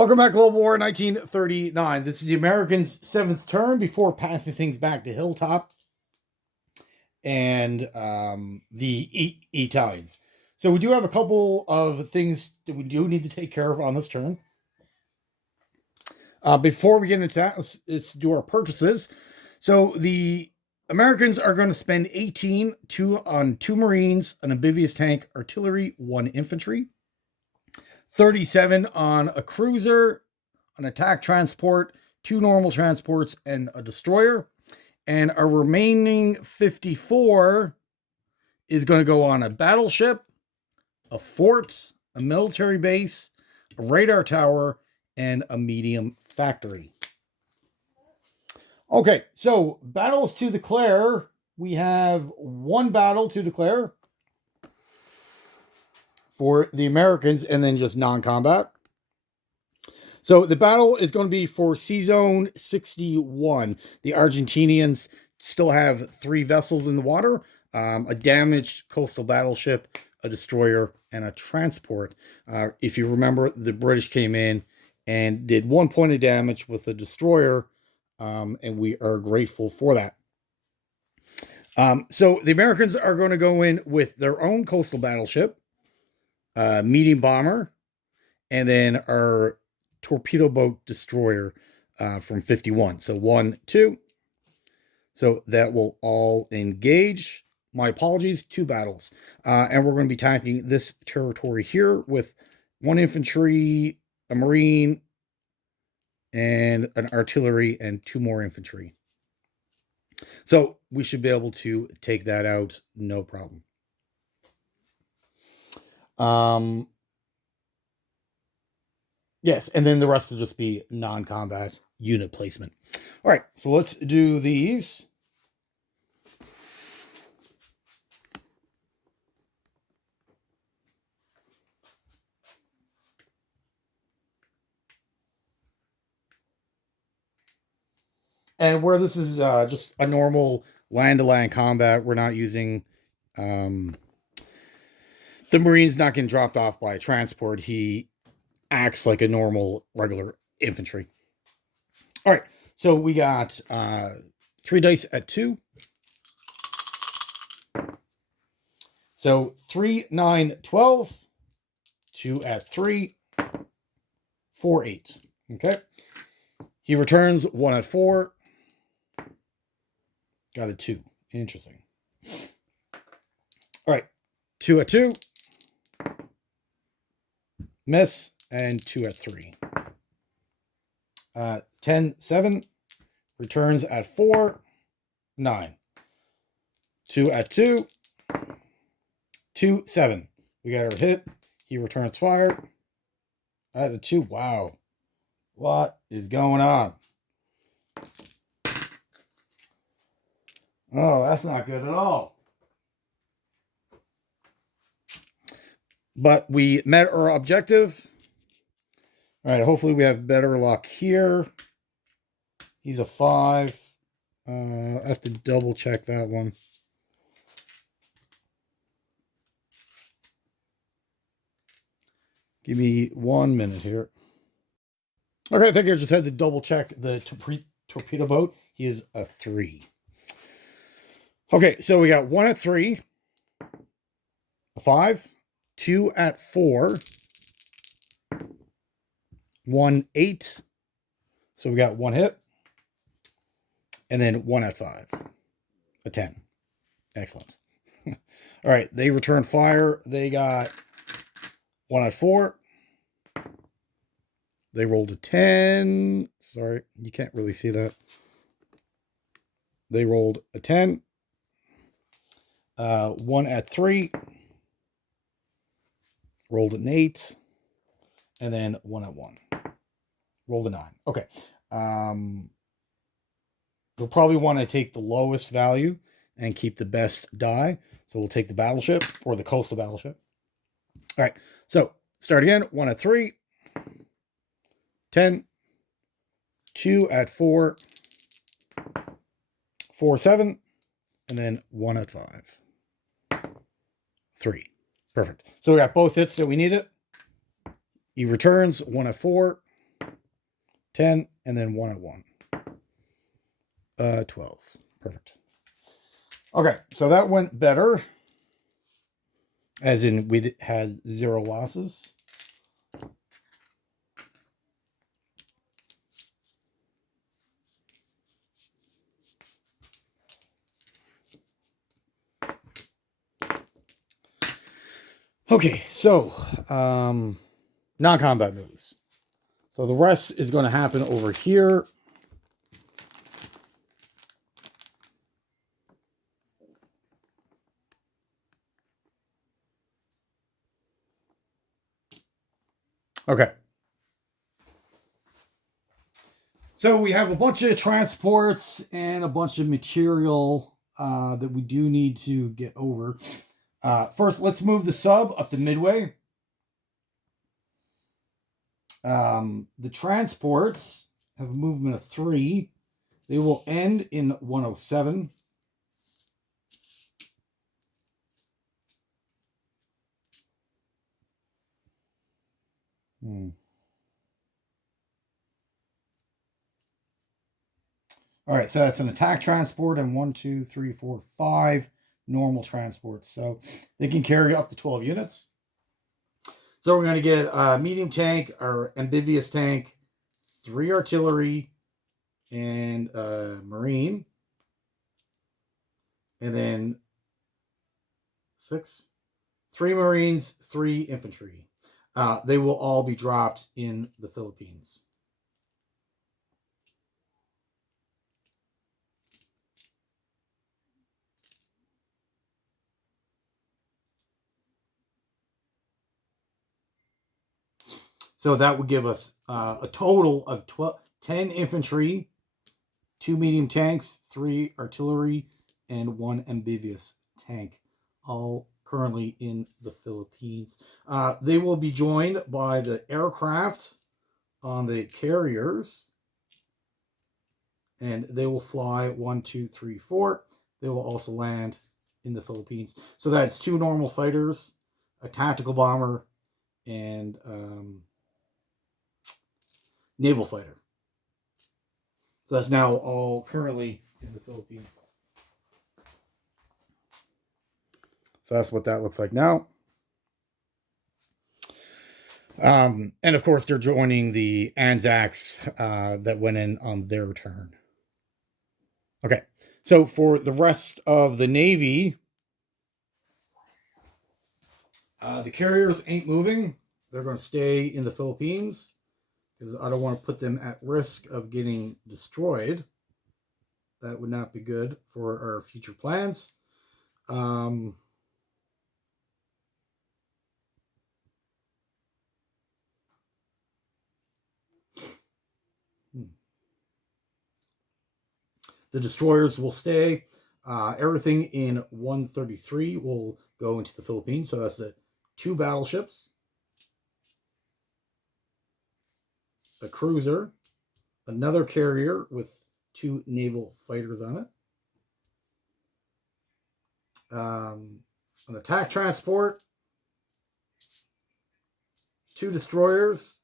Welcome back, Global War 1939. This is the Americans' seventh turn before passing things back to Hilltop and the Italians. So we do have a couple of things that we do need to take care of on this turn. Before we get into that, let's do our purchases. So the Americans are going to spend 18 on 2 Marines, an amphibious tank, artillery, 1 infantry. 37 on a cruiser, an attack transport, 2 normal transports, and a destroyer. And our remaining 54 is going to go on a battleship, a fort, a military base, a radar tower, and a medium factory. Okay, so battles to declare. We have 1 battle to declare for the Americans, and then just non-combat. So the battle is going to be for Sea Zone 61. The Argentinians still have 3 vessels in the water, a damaged coastal battleship, a destroyer, and a transport. If you remember, the British came in and did 1 point of damage with the destroyer, and we are grateful for that. So the Americans are going to go in with their own coastal battleship, medium bomber, and then our torpedo boat destroyer from 51. So 1, 2. So that will all engage. My apologies, 2 battles. And we're going to be attacking this territory here with 1 infantry, a marine, and an artillery, and 2 more infantry. So we should be able to take that out, no problem. Yes, and then the rest will just be non-combat unit placement. All right, so let's do these. And where this is just a normal land-to-land combat, we're not using... the Marine's not getting dropped off by a transport. He acts like a normal, regular infantry. All right, so we got 3 dice at 2. So 3, 9, 12. 2 at 3. 4, 8. Okay. He returns 1 at 4. Got a 2. Interesting. All right. 2 at 2. Miss. And 2 at 3. 10, 7. Returns at 4. 9. 2 at 2. 2, 7. We got our hit. He returns fire. At a 2. Wow. What is going on? Oh, that's not good at all. But we met our objective. All right, hopefully we have better luck here. He's a 5. I have to double check that one. Give me 1 minute here. Okay, I think I just had to double check the torpedo boat. He is a 3. Okay, so we got 1 at 3. A 5. 2 at 4. 1, 8. So we got 1 hit. And then 1 at 5. A 10. Excellent. All right, they return fire. They got 1 at 4. They rolled a 10. Sorry, you can't really see that. They rolled a 10. 1 at 3. Rolled an 8. And then 1 at 1. Rolled a 9. Okay. We'll probably want to take the lowest value and keep the best die. So we'll take the battleship, or the coastal battleship. All right. So start again. 1 at 3. 10. 2 at 4. 4, 7. And then 1 at 5. 3. Perfect. So we got both hits that we needed. He returns 1 at 4. 10, and then 1 at 1. 12. Perfect. Okay, so that went better. As in, we had 0 losses. Okay, so non-combat moves. So the rest is going to happen over here. Okay. So we have a bunch of transports and a bunch of material that we do need to get over. First, let's move the sub up to Midway. The transports have a movement of 3. They will end in 107. All right, so that's an attack transport and 1, 2, 3, 4, 5 normal transports. So they can carry up to 12 units. So we're going to get a medium tank or amphibious tank, 3 artillery, and marine. And then 6, 3 marines, 3 infantry. They will all be dropped in the Philippines. So that would give us a total of 10 infantry, 2 medium tanks, 3 artillery, and 1 amphibious tank, all currently in the Philippines. They will be joined by the aircraft on the carriers, and they will fly 1, 2, 3, 4. They will also land in the Philippines. So that's 2 normal fighters, a tactical bomber, and naval fighter. So that's now all currently in the Philippines. So that's what that looks like now. And of course, they're joining the Anzacs that went in on their turn. Okay, so for the rest of the Navy, the carriers ain't moving. They're going to stay in the Philippines because I don't want to put them at risk of getting destroyed. That would not be good for our future plans. The destroyers will stay. Everything in 133 will go into the Philippines. So that's the 2 battleships, a cruiser, another carrier with 2 naval fighters on it, an attack transport, 2 destroyers,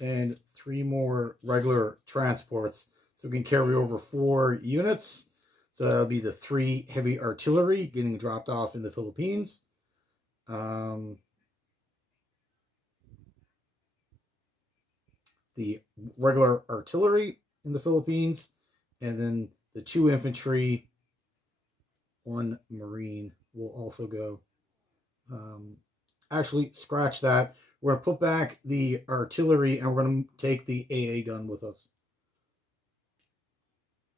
and 3 more regular transports. So we can carry over 4 units. So that'll be the 3 heavy artillery getting dropped off in the Philippines. The regular artillery in the Philippines, and then the 2 infantry, 1 marine will also go. Actually, scratch that. We're going to put back the artillery, and we're going to take the AA gun with us.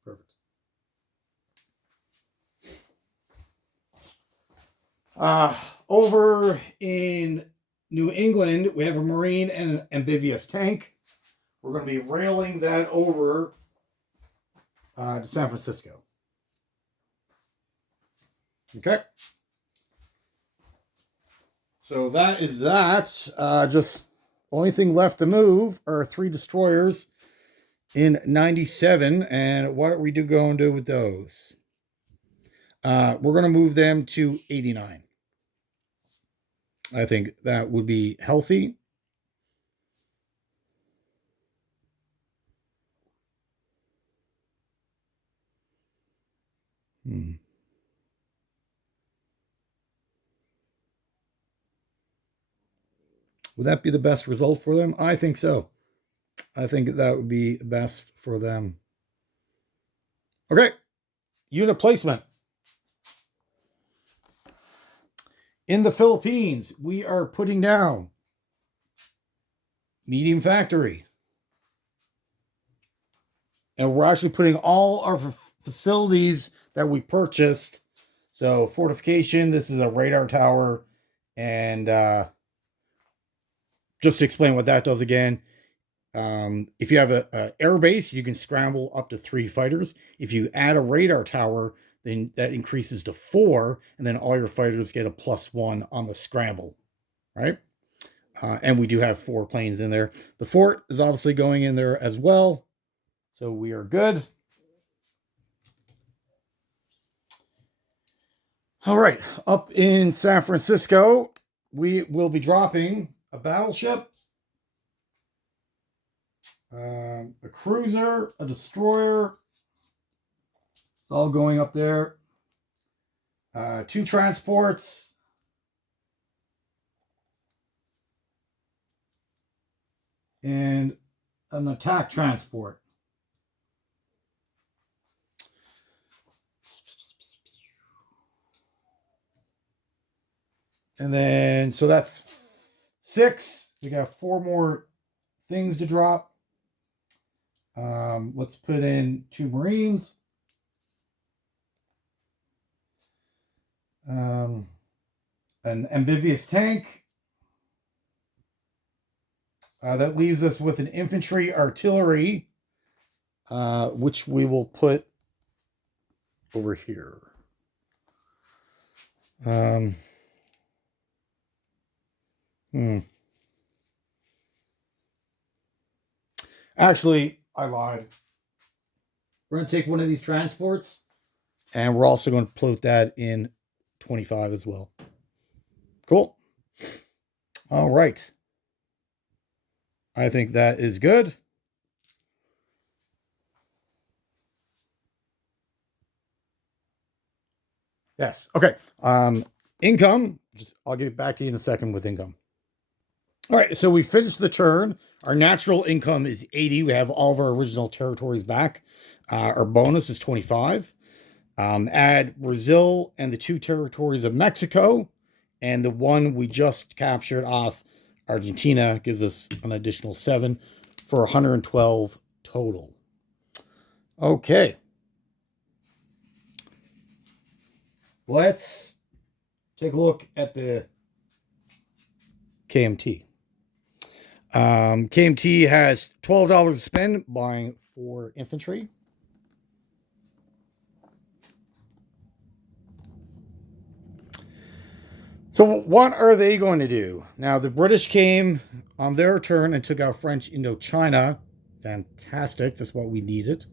Perfect. Over in New England, we have a marine and an amphibious tank. We're going to be railing that over to San Francisco. Okay. So that is that. Just only thing left to move are 3 destroyers in 97. And what are we going to do with those? We're going to move them to 89. I think that would be healthy. Would that be the best result for them? I think so. I think that would be best for them. Okay, unit placement. In the Philippines, we are putting down Medium Factory. And we're actually putting all our facilities that we purchased. So fortification, this is a radar tower. And just to explain what that does again, if you have an air base, you can scramble up to 3 fighters. If you add a radar tower, then that increases to 4, and then all your fighters get a +1 on the scramble, right? And we do have 4 planes in there. The fort is obviously going in there as well, so we are good. All right, up in San Francisco, we will be dropping a battleship, a cruiser, a destroyer. It's all going up there. 2 transports. And an attack transport. And then, so that's 6. We got 4 more things to drop. Let's put in 2 Marines. An amphibious tank. That leaves us with an infantry artillery, which we will put over here. Actually, I lied. We're going to take one of these transports, and we're also going to put that in 25 as well. Cool. All right. I think that is good. Yes. Okay. Income. I'll get back to you in a second with income. All right. So we finished the turn. Our natural income is 80. We have all of our original territories back. Our bonus is 25. Add Brazil and the 2 territories of Mexico, and the one we just captured off Argentina gives us an additional 7 for 112 total. Okay. Let's take a look at the KMT. KMT has $12 to spend buying 4 infantry. So what are they going to do? Now, the British came on their turn and took out French Indochina. Fantastic. That's what we needed.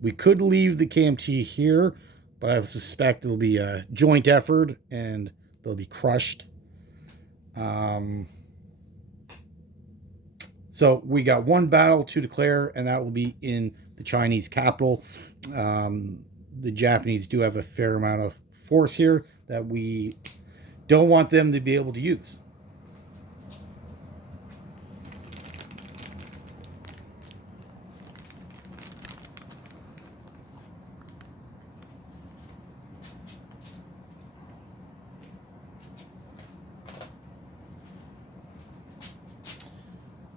We could leave the KMT here, but I suspect it'll be a joint effort and they'll be crushed. So we got 1 battle to declare, and that will be in the Chinese capital. The Japanese do have a fair amount of force here that we don't want them to be able to use.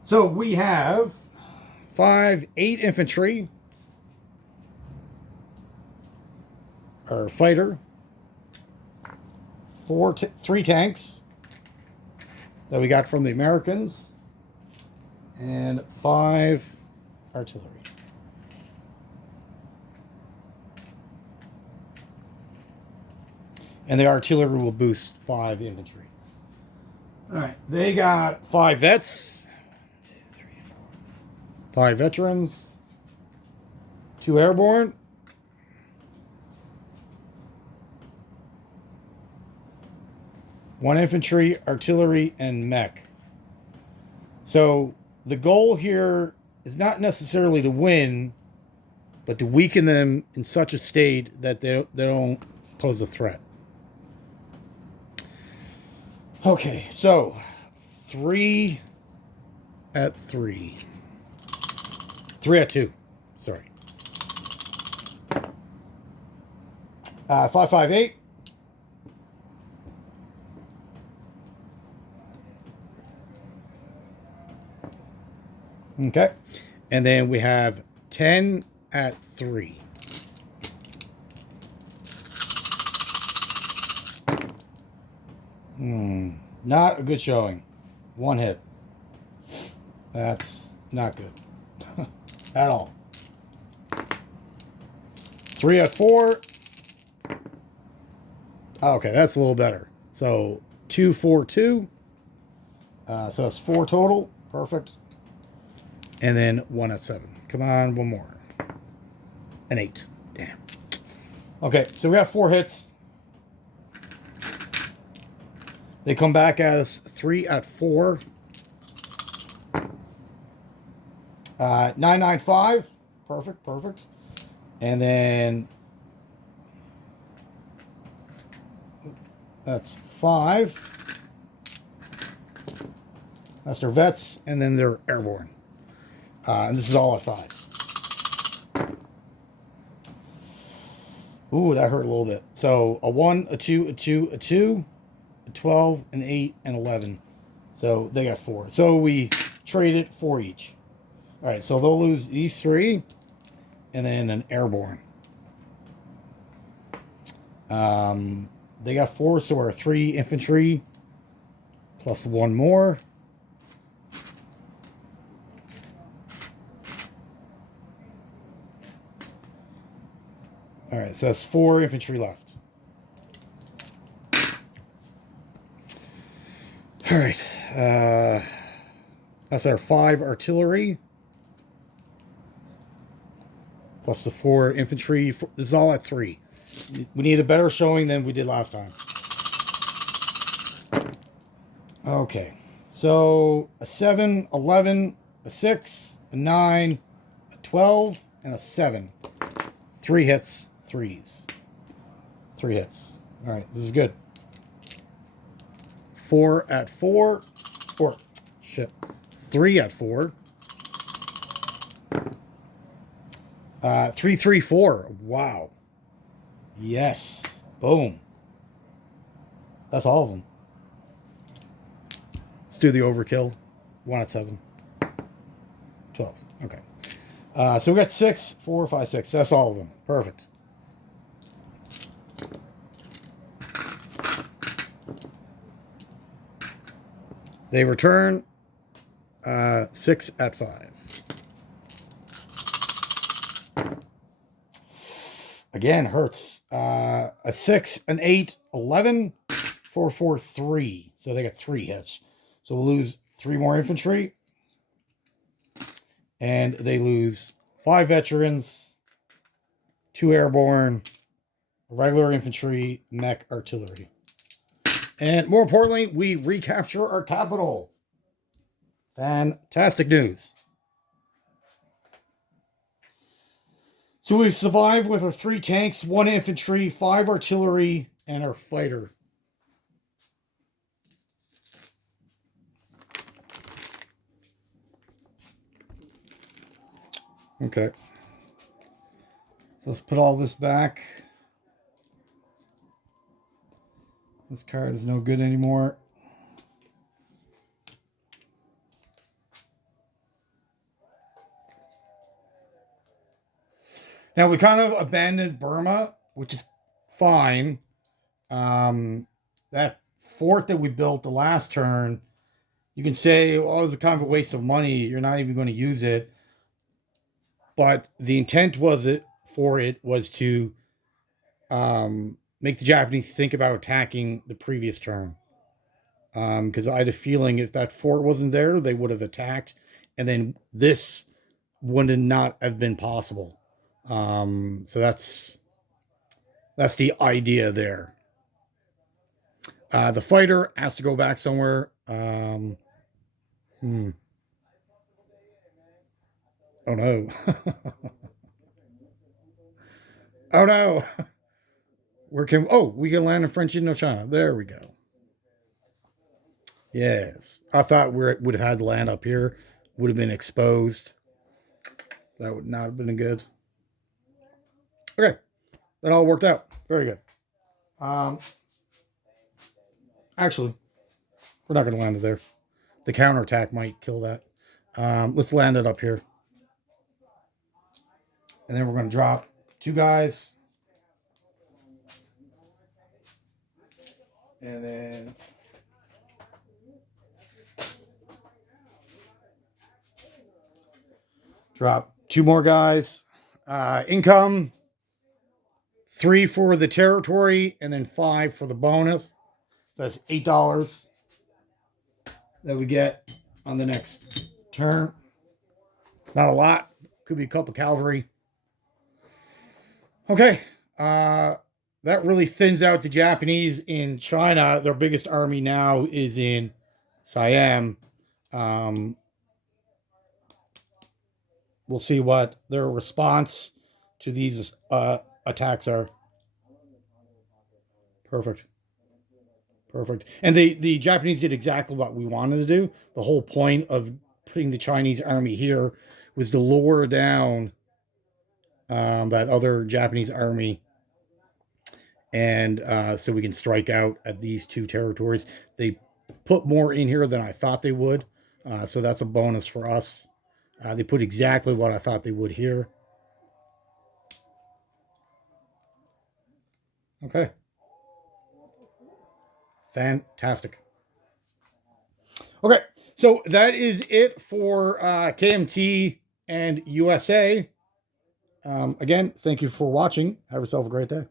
So we have 8 infantry, our fighter, 3 tanks that we got from the Americans, and 5 artillery. And the artillery will boost 5 infantry. All right, they got 5 vets. 5 veterans, 2 airborne, 1 infantry, artillery, and mech. So the goal here is not necessarily to win, but to weaken them in such a state that they don't pose a threat. Okay, so 3 at 3. 3 at 2. Sorry. 558. Okay. And then we have 10 at 3. Not a good showing. 1 hit. That's not good. At all. 3 at 4. Okay, that's a little better. So 2, 4, 2. So that's 4 total. Perfect. And then 1 at 7. Come on, one more. An 8. Damn. Okay, so we have 4 hits. They come back at us 3 at 4. 995. Perfect, perfect. And then that's 5. That's their vets, and then they're airborne. And this is all at 5. Ooh, that hurt a little bit. So a 1, a 2, a 2, a 2, a 12, an 8, and 11. So they got 4. So we traded 4 each. All right, so they'll lose these 3, and then an airborne. They got 4, so our 3 infantry plus 1 more. All right, so that's 4 infantry left. All right, that's our 5 artillery plus the 4 infantry. This is all at 3. We need a better showing than we did last time. Okay, so a 7, 11, a 6, a 9, a 12, and a 7. 3 hits, 3s. 3 hits. All right, this is good. 4 at 4. Or, shit. 3 at 4. 3, 3, 4. Wow. Yes. Boom. That's all of them. Let's do the overkill. 1 at 7. 12. Okay. So we got 6, 4, 5, 6. That's all of them. Perfect. They return 6 at 5. Again, hurts. A 6, an 8, 11, 4, 4, 3. So they got 3 hits. So we'll lose 3 more infantry. And they lose 5 veterans, 2 airborne, regular infantry, mech artillery. And more importantly, we recapture our capital. Fantastic news. So we've survived with our 3 tanks, 1 infantry, 5 artillery, and our fighter. Okay. So let's put all this back. This card is no good anymore. Now, we kind of abandoned Burma, which is fine. That fort that we built the last turn, you can say, oh, it was a kind of a waste of money. You're not even going to use it. But the intent was to make the Japanese think about attacking the previous turn. Because I had a feeling if that fort wasn't there, they would have attacked. And then this would not have been possible. So that's the idea there. The fighter has to go back somewhere. Oh no. Oh no. Where can, oh, we can land in French Indochina. There we go. Yes. I thought we would have had to land up here. Would have been exposed. That would not have been good. Okay. That all worked out. Very good. Actually, we're not going to land it there. The counterattack might kill that. Let's land it up here. And then we're going to drop 2 guys. And then drop 2 more guys. Income 3 for the territory, and then 5 for the bonus. So that's $8 that we get on the next turn. Not a lot. Could be a couple cavalry. Okay. That really thins out the Japanese in China. Their biggest army now is in Siam. We'll see what their response to these attacks are. Perfect. Perfect. And the Japanese did exactly what we wanted to do. The whole point of putting the Chinese army here was to lower down that other Japanese army. And so we can strike out at these 2 territories. They put more in here than I thought they would. So that's a bonus for us. They put exactly what I thought they would here. Okay. Fantastic. Okay, so that is it for KMT and USA. Again, thank you for watching. Have yourself a great day.